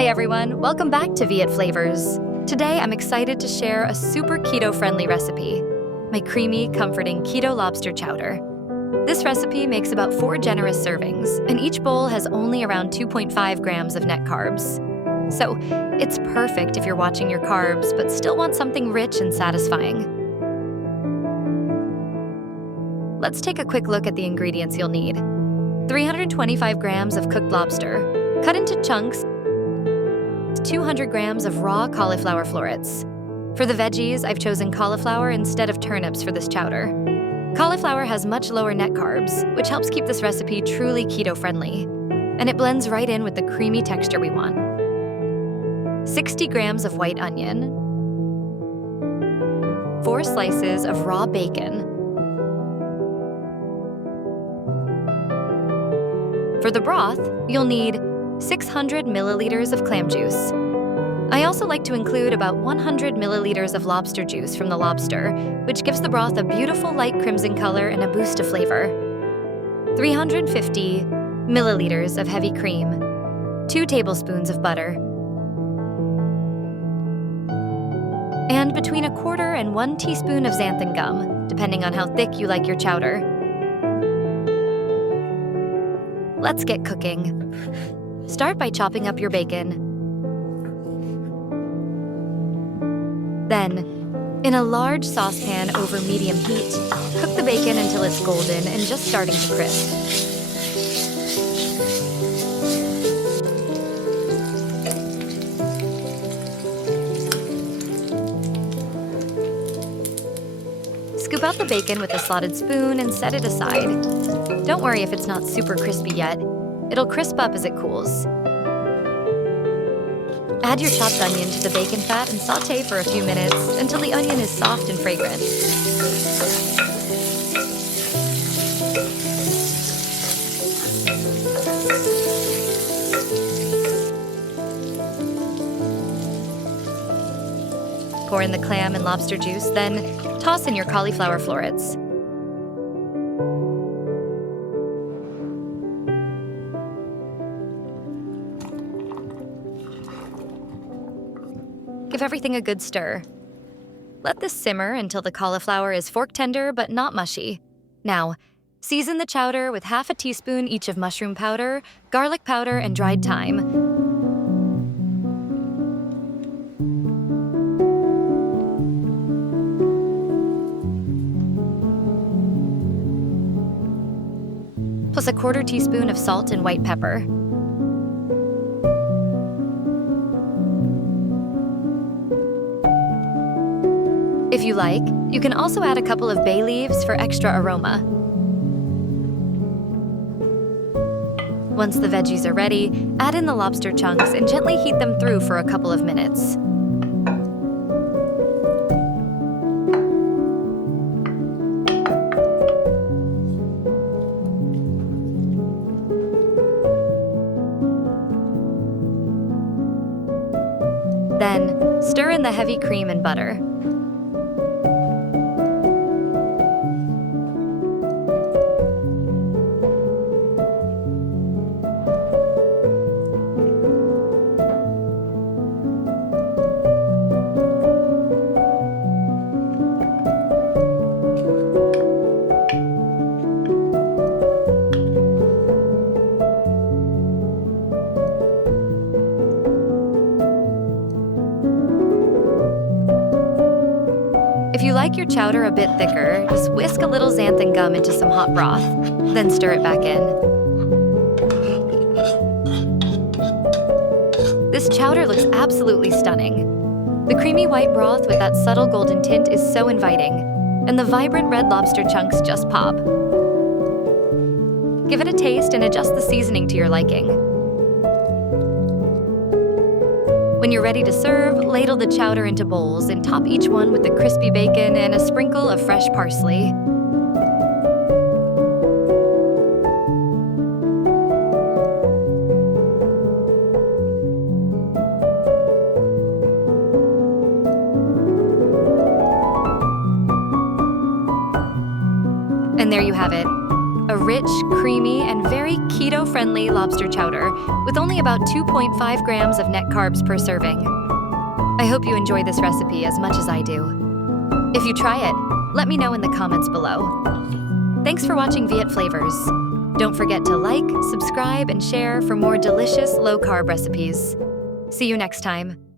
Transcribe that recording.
Hi everyone, welcome back to Viet Flavors. Today I'm excited to share a super keto-friendly recipe, my creamy, comforting Keto Lobster Chowder. This recipe makes about 4 generous servings, and each bowl has only around 2.5 grams of net carbs. So it's perfect if you're watching your carbs but still want something rich and satisfying. Let's take a quick look at the ingredients you'll need. 325 grams of cooked lobster, cut into chunks, 200 grams of raw cauliflower florets. For the veggies, I've chosen cauliflower instead of turnips for this chowder. Cauliflower has much lower net carbs, which helps keep this recipe truly keto-friendly. And it blends right in with the creamy texture we want. 60 grams of white onion, 4 slices of raw bacon. For the broth, you'll need 600 milliliters of clam juice. I also like to include about 100 milliliters of lobster juice from the lobster, which gives the broth a beautiful light crimson color and a boost of flavor. 350 milliliters of heavy cream, 2 tablespoons of butter, and between 1/4 and 1 teaspoon of xanthan gum, depending on how thick you like your chowder. Let's get cooking. Start by chopping up your bacon. Then, in a large saucepan over medium heat, cook the bacon until it's golden and just starting to crisp. Scoop out the bacon with a slotted spoon and set it aside. Don't worry if it's not super crispy yet. It'll crisp up as it cools. Add your chopped onion to the bacon fat and sauté for a few minutes until the onion is soft and fragrant. Pour in the clam and lobster juice, then toss in your cauliflower florets. Give everything a good stir. Let this simmer until the cauliflower is fork tender but not mushy. Now, season the chowder with half a teaspoon each of mushroom powder, garlic powder, and dried thyme. Plus 1/4 teaspoon of salt and white pepper. If you like, you can also add a couple of bay leaves for extra aroma. Once the veggies are ready, add in the lobster chunks and gently heat them through for a couple of minutes. Then, stir in the heavy cream and butter. If you like your chowder a bit thicker, just whisk a little xanthan gum into some hot broth, then stir it back in. This chowder looks absolutely stunning. The creamy white broth with that subtle golden tint is so inviting, and the vibrant red lobster chunks just pop. Give it a taste and adjust the seasoning to your liking. When you're ready to serve, ladle the chowder into bowls and top each one with the crispy bacon and a sprinkle of fresh parsley. And there you have it, A rich, creamy, and very keto-friendly lobster chowder with only about 2.5 grams of net carbs per serving. I hope you enjoy this recipe as much as I do. If you try it, let me know in the comments below. Thanks for watching Viet Flavors. Don't forget to like, subscribe, and share for more delicious low-carb recipes. See you next time.